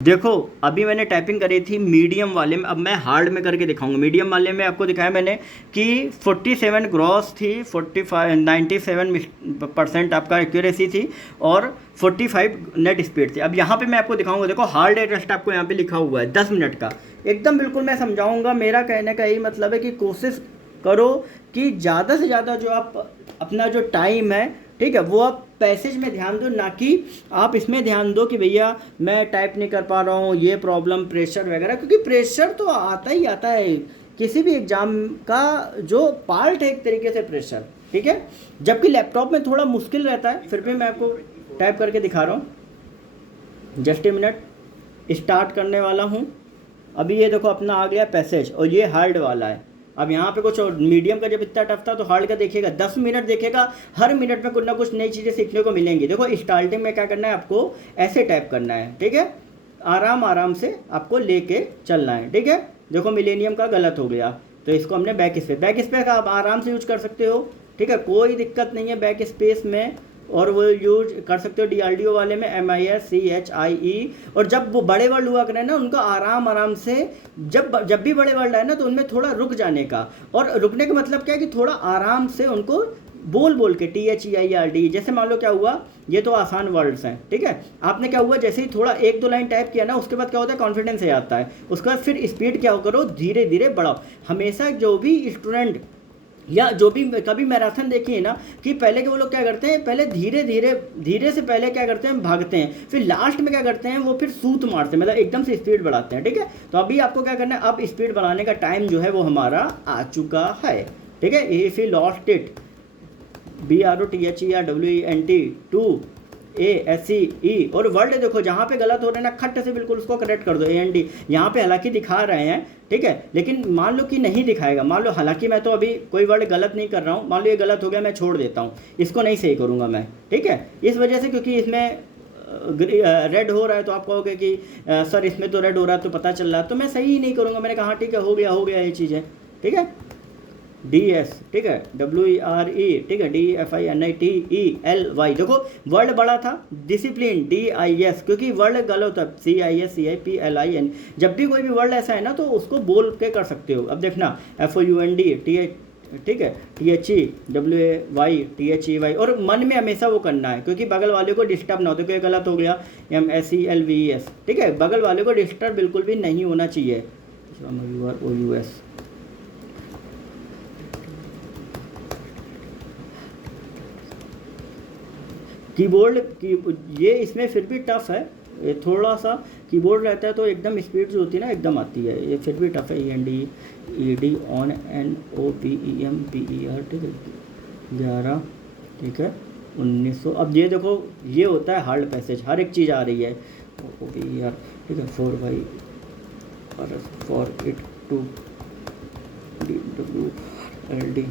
देखो अभी मैंने टाइपिंग करी थी मीडियम वाले में, अब मैं हार्ड में करके दिखाऊंगा। मीडियम वाले में आपको दिखाया मैंने कि 47 ग्रॉस थी, 45 97% आपका एक्यूरेसी थी और 45 नेट स्पीड थी। अब यहाँ पे मैं आपको दिखाऊंगा, देखो हार्ड टेस्ट आपको यहाँ पे लिखा हुआ है 10 मिनट का, एकदम बिल्कुल मैं समझाऊंगा। मेरा कहने का यही मतलब है कि कोशिश करो कि ज़्यादा से ज़्यादा जो आप अपना जो टाइम है, ठीक है, वो आप पैसेज में ध्यान दो, ना कि आप इसमें ध्यान दो कि भैया मैं टाइप नहीं कर पा रहा हूँ, ये प्रॉब्लम, प्रेशर वगैरह, क्योंकि प्रेशर तो आता ही आता है किसी भी एग्ज़ाम का, जो पार्ट है एक तरीके से प्रेशर, ठीक है। जबकि लैपटॉप में थोड़ा मुश्किल रहता है, फिर भी मैं आपको टाइप करके दिखा रहा हूँ। जस्ट ए मिनट, स्टार्ट करने वाला हूँ। अभी ये देखो अपना आ गया पैसेज, और ये हार्ड वाला है। अब यहाँ पे कुछ मीडियम का जब इतना टफ था तो हार्ड का देखिएगा, 10 मिनट देखेगा, हर मिनट में कुछ ना कुछ नई चीज़ें सीखने को मिलेंगी। देखो स्टार्टिंग में क्या करना है, आपको ऐसे टाइप करना है, ठीक है, आराम आराम से आपको लेके चलना है, ठीक है। देखो मिलेनियम का गलत हो गया, तो इसको हमने बैक स्पेस का आप आराम से यूज कर सकते हो, ठीक है, कोई दिक्कत नहीं है बैक स्पेस में। और वो यूज कर सकते हो DRDO वाले में MISCHIE। और जब वो बड़े वर्ड हुआ करें ना, उनको आराम आराम से, जब भी बड़े वर्ड आए ना, तो उनमें थोड़ा रुक जाने का। और रुकने का मतलब क्या है कि थोड़ा आराम से उनको बोल के THEIRD। जैसे मान लो क्या हुआ, ये तो आसान वर्ड्स हैं, ठीक है, आपने क्या हुआ, जैसे ही थोड़ा 1-2 लाइन टाइप किया ना, उसके बाद क्या होता है, कॉन्फिडेंस से आता है। उसके बाद फिर स्पीड क्या करो, धीरे धीरे बढ़ाओ। हमेशा जो भी स्टूडेंट या जो भी कभी मैराथन देखी है ना, कि पहले के वो लोग क्या करते हैं, पहले धीरे से पहले क्या करते हैं, भागते हैं, फिर लास्ट में क्या करते हैं, वो फिर सूत मारते हैं, मतलब एकदम से स्पीड बढ़ाते हैं, ठीक है। तो अभी आपको क्या करना है, अब स्पीड बढ़ाने का टाइम जो है वो हमारा आ चुका है, ठीक है। If you lost it, BROTHERWENT 2ASCE। और वर्ड देखो जहाँ पे गलत हो रहे हैं ना, खट से बिल्कुल उसको करेक्ट कर दो, AND। यहाँ पे हालांकि दिखा रहे हैं, ठीक है, लेकिन मान लो कि नहीं दिखाएगा, मान लो हालांकि मैं तो अभी कोई वर्ड गलत नहीं कर रहा हूँ, मान लो ये गलत हो गया, मैं छोड़ देता हूँ, इसको नहीं सही करूँगा मैं, ठीक है, इस वजह से, क्योंकि इसमें रेड हो रहा है, तो आप कहोगे कि सर इसमें तो रेड हो रहा है तो पता चल रहा है, तो मैं सही ही नहीं करूँगा। मैंने कहा ठीक है, हो गया ये चीज़ है, ठीक है। DS, ठीक है, WERE, ठीक है, DEFINITELY। देखो वर्ड बड़ा था, डिसिप्लिन DIS, क्योंकि वर्ड गलत है, CISCIPLIN। जब भी कोई भी वर्ड ऐसा है ना, तो उसको बोल के कर सकते हो। अब देखना FOUND, ठीक है, THEWAY, और मन में हमेशा वो करना है, क्योंकि बगल वाले को डिस्टर्ब ना हो। तो गलत हो गया, MSELVES, ठीक है, बगल वाले को डिस्टर्ब बिल्कुल भी नहीं होना चाहिए। OUS, कीबोर्ड की ये इसमें फिर भी टफ है, ये थोड़ा सा कीबोर्ड रहता है तो एकदम स्पीड जो होती है ना, एकदम आती है, ये फिर भी टफ है। END ED ON NOPEM PER, ठीक है, 11, ठीक है, 1900। अब ये देखो, ये होता है हार्ड पैसेज, हर एक चीज़ आ रही है, OPER, ठीक है, 4Y for it to DWLD,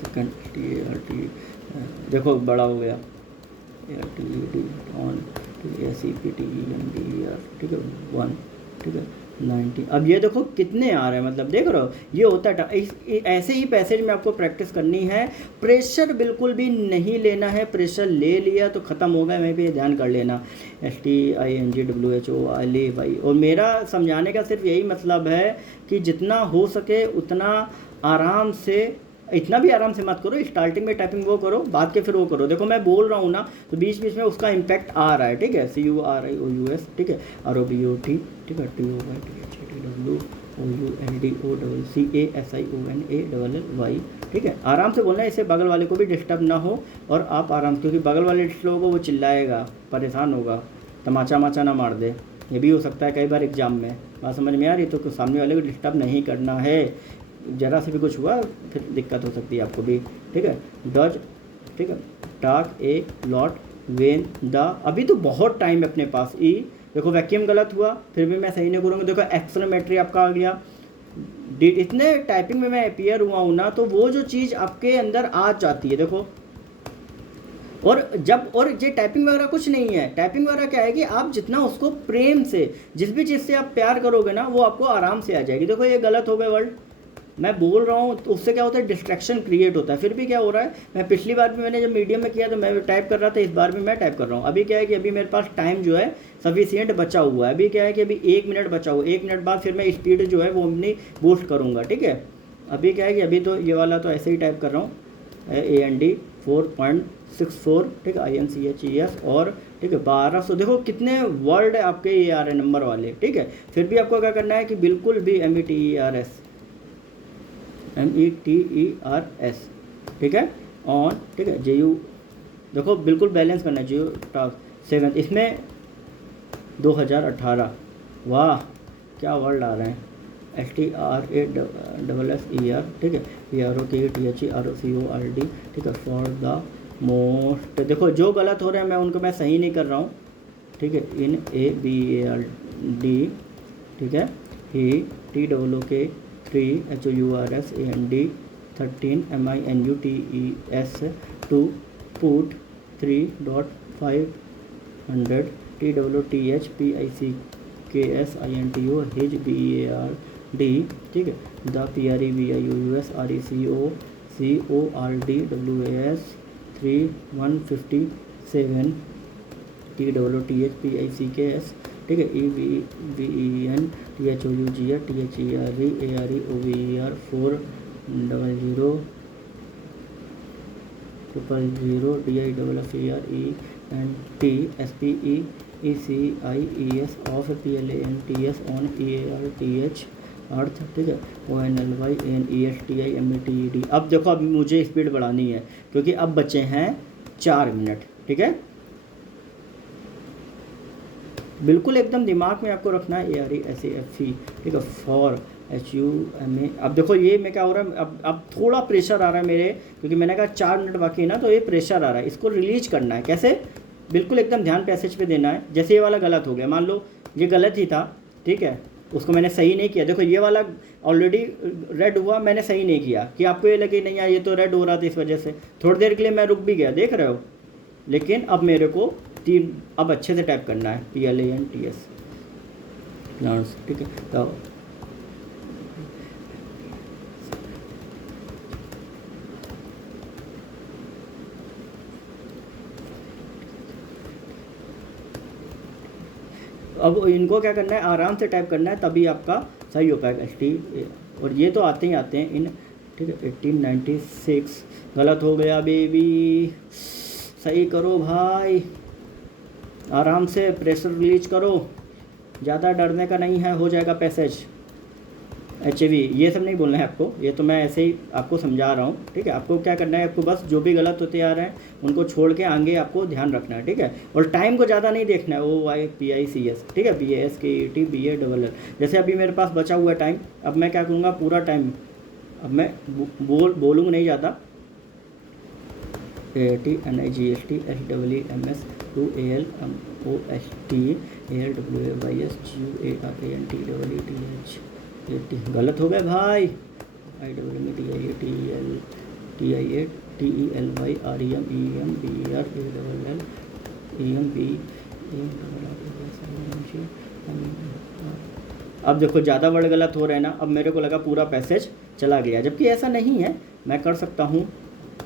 second TART, देखो बड़ा हो गया, TED ऑन SEPTENDER, ठीक है, 1, ठीक है, 90। अब ये देखो कितने आ रहे हैं, मतलब देख रहे हो, ये होता है। ऐसे ही पैसेज में आपको प्रैक्टिस करनी है, प्रेशर बिल्कुल भी नहीं लेना है। प्रेशर ले लिया तो ख़त्म हो गया, मैं भी ध्यान कर लेना, STINGWHOLAY। और मेरा समझाने का सिर्फ यही मतलब है कि जितना हो सके उतना आराम से, इतना भी आराम से मत करो, स्टार्टिंग में टाइपिंग वो करो, बाद के फिर वो करो। देखो मैं बोल रहा हूँ ना, तो बीच बीच में उसका इम्पैक्ट आ रहा है, ठीक है, CURIOUS, ठीक है, ROBOT, ठीक है, TOYTHWOUNDOCASIONALLY, ठीक है, आराम से बोलना है, इससे बगल वाले को भी डिस्टर्ब ना हो, और आप आराम, क्योंकि बगल वाले लोगों को वो चिल्लाएगा, परेशान होगा, तमाचा माचा ना मार दे, ये भी हो सकता है कई बार एग्जाम में। बात समझ में आ रही? तो सामने वाले को डिस्टर्ब नहीं करना है, ज़रा से भी कुछ हुआ फिर दिक्कत हो सकती है आपको भी, ठीक है। डज, ठीक है, टाक ए लॉट वेन द। अभी तो बहुत टाइम है अपने पास। देखो वैक्यूम गलत हुआ, फिर भी मैं सही नहीं करूँगा। देखो एक्सलमेट्री आपका आ गया, इतने टाइपिंग में मैं अपीयर हुआ हूँ ना, तो वो जो चीज़ आपके अंदर आ जाती है, देखो। और ये टाइपिंग वगैरह कुछ नहीं है। टाइपिंग वगैरह क्या है कि आप जितना उसको प्रेम से, जिस भी चीज़ से आप प्यार करोगे ना, वो आपको आराम से आ जाएगी। देखो ये गलत हो गए वर्ड, मैं बोल रहा हूँ तो उससे क्या होता है, डिस्ट्रैक्शन क्रिएट होता है। फिर भी क्या हो रहा है, मैं पिछली बार भी मैंने जब मीडियम में किया तो मैं टाइप कर रहा था, इस बार भी मैं टाइप कर रहा हूँ। अभी क्या है कि अभी मेरे पास टाइम जो है सफिशियंट बचा हुआ है। अभी क्या है कि अभी 1 मिनट बचा हुआ है, 1 मिनट बाद फिर मैं स्पीड जो है वो अपनी बूस्ट करूँगा, ठीक है। अभी क्या है कि अभी तो ये वाला तो ऐसे ही टाइप कर रहा हूँ, AND 4.64, ठीक है, INCHES, और ठीक है 1200। देखो कितने वर्ड आपके ये आ रहे नंबर वाले, ठीक है। फिर भी आपको क्या करना है कि बिल्कुल भी METERS, ठीक है, ऑन, ठीक है, JU, देखो बिल्कुल बैलेंस करना है। JU टास्क 7 इसमें 2018, वाह क्या वर्ड आ रहे हैं, STRASSER, ठीक है, PROKTHEROCORD, ठीक है, फॉर द मोस्ट। देखो जो गलत हो रहे हैं मैं उनको मैं सही नहीं कर रहा हूँ, ठीक है। इन ABALD, ठीक है, ही TWK 3 HOURS AND 13 MINUTES to put 3.500 TWTH PICKS INTO his BARD, ठीक है, the PREVIUS RECOCORD WAS 3157 TWTH PICKS, ठीक है, EVEN THOUGR THERE AREOVER 400 DIFFERENT SPEECIES of PLANTS on PARTH अर्थ, ठीक है, ONLYNESTIMETED। अब देखो अब मुझे स्पीड बढ़ानी है क्योंकि अब बचे हैं 4 मिनट, ठीक है। बिल्कुल एकदम दिमाग में आपको रखना है ARESAFE, ठीक है, फॉर HUMA। अब देखो ये मैं क्या हो रहा है, अब थोड़ा प्रेशर आ रहा है मेरे, क्योंकि मैंने कहा 4 मिनट बाकी है ना, तो ये प्रेशर आ रहा है, इसको रिलीज करना है। कैसे, बिल्कुल एकदम ध्यान पैसेज पे देना है। जैसे ये वाला गलत हो गया, मान लो ये गलत ही था, ठीक है, उसको मैंने सही नहीं किया। देखो ये वाला ऑलरेडी रेड हुआ, मैंने सही नहीं किया, कि आपको ये लगे नहीं यार ये तो रेड हो रहा था, इस वजह से थोड़ी देर के लिए मैं रुक भी गया, देख रहे हो। लेकिन अब मेरे को 3 अब अच्छे से टाइप करना है, PLANTS प्लांट्स, ठीक है। तो अब इनको क्या करना है, आराम से टाइप करना है, तभी आपका सही हो पाएगा। ST, और ये तो आते ही आते हैं इन, ठीक है। 1896 गलत हो गया बेबी, सही करो भाई, आराम से प्रेशर रिलीज करो, ज़्यादा डरने का नहीं है, हो जाएगा पैसेज। HV ये सब नहीं बोलना है आपको, ये तो मैं ऐसे ही आपको समझा रहा हूँ, ठीक है। आपको क्या करना है, आपको बस जो भी गलत होते आ रहे हैं उनको छोड़ के आगे आपको ध्यान रखना है, ठीक है। और टाइम को ज़्यादा नहीं देखना है, OYPICS, ठीक है, BASKET BALL। जैसे अभी मेरे पास बचा हुआ टाइम, अब मैं क्या करूँगा पूरा टाइम, अब मैं बोलूँगा नहीं ज़्यादा, AAT NIGST SWMS 2AL OST ALWAYS GUARANTWTH, गलत हो गए भाई, अब देखो ज़्यादा वर्ड गलत हो रहे हैं ना, अब मेरे को लगा पूरा पैसेज चला गया, जबकि ऐसा नहीं है, मैं कर सकता हूँ,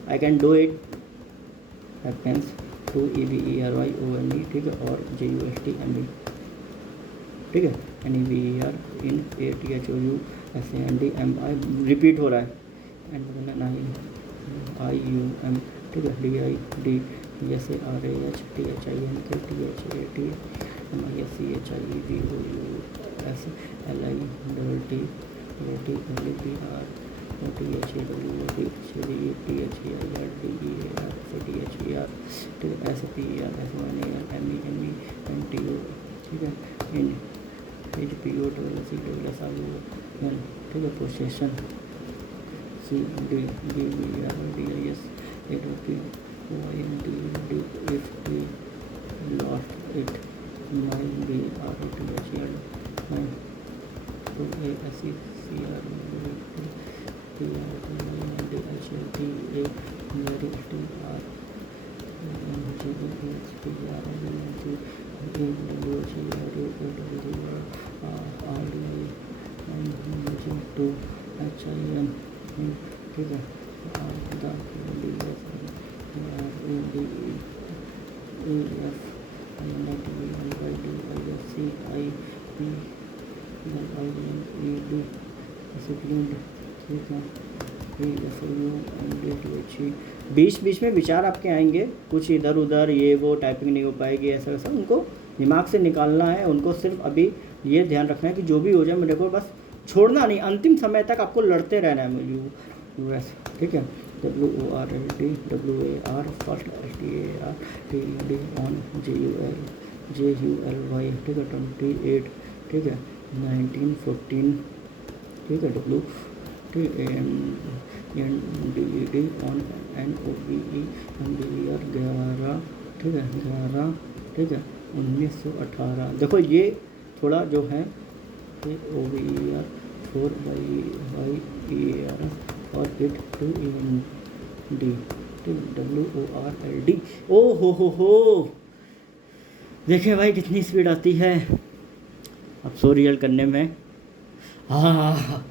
I can do it, happens to EBERYONE, ठीक है, और JUSTME, ठीक है, NEVER इन ATHOUSANDMI रिपीट हो रहा है, IUM, ठीक है, DID SARAH THINK THAT MISCHIEVOUS LITT LPR OTHAWOTHERDER, ठीक है, SPER SONAL ठीक है, इन HPOCSRON, ठीक है, possession CDBRDIS AWPOINTD if we lost it might be RTHL HIN, ठीक है, बीच बीच में विचार आपके आएंगे कुछ इधर उधर, ये वो टाइपिंग नहीं हो पाएगी, ऐसा वैसा, उनको दिमाग से निकालना है। उनको सिर्फ अभी ये ध्यान रखना है कि जो भी हो जाए मेरे को बस छोड़ना नहीं, अंतिम समय तक आपको लड़ते रहना है। US, ठीक है, WORLD, WAR, first STAR, TD on, JULY, ठीक है, 28, ठीक है, 19, 14, ठीक है, NDED ऑन, NOVE, MBR 11, ठीक है, 11, ठीक है, 1918। देखो ये थोड़ा जो है OVER 4/EAR और 8 to END, WORLD। ओ हो, देखिए भाई कितनी स्पीड आती है अब सो रियल करने में। हाँ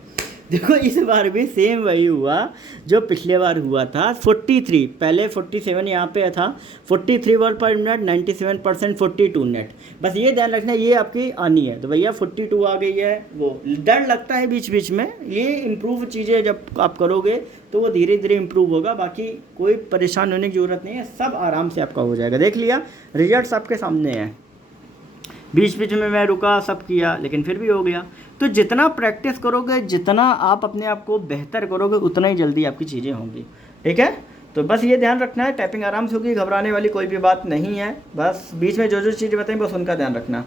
देखो इस बार भी सेम वही हुआ जो पिछले बार हुआ था। 43, पहले 47 यहाँ पे था, 43 वर्ड पर मिनट, 97%, 42 नेट। बस ये ध्यान रखना ये आपकी आनी है, तो भैया 42 आ गई है। वो डर लगता है बीच बीच में, ये इम्प्रूव चीज़ें जब आप करोगे तो वो धीरे धीरे इम्प्रूव होगा। बाकी कोई परेशान होने की ज़रूरत नहीं है, सब आराम से आपका हो जाएगा। देख लिया रिजल्ट्स आपके सामने हैं, बीच बीच में मैं रुका, सब किया, लेकिन फिर भी हो गया। तो जितना प्रैक्टिस करोगे, जितना आप अपने आप को बेहतर करोगे, उतना ही जल्दी आपकी चीज़ें होंगी, ठीक है। तो बस ये ध्यान रखना है, टाइपिंग आराम से होगी, घबराने वाली कोई भी बात नहीं है। बस बीच में जो जो चीज़ें बताएं बस उनका ध्यान रखना।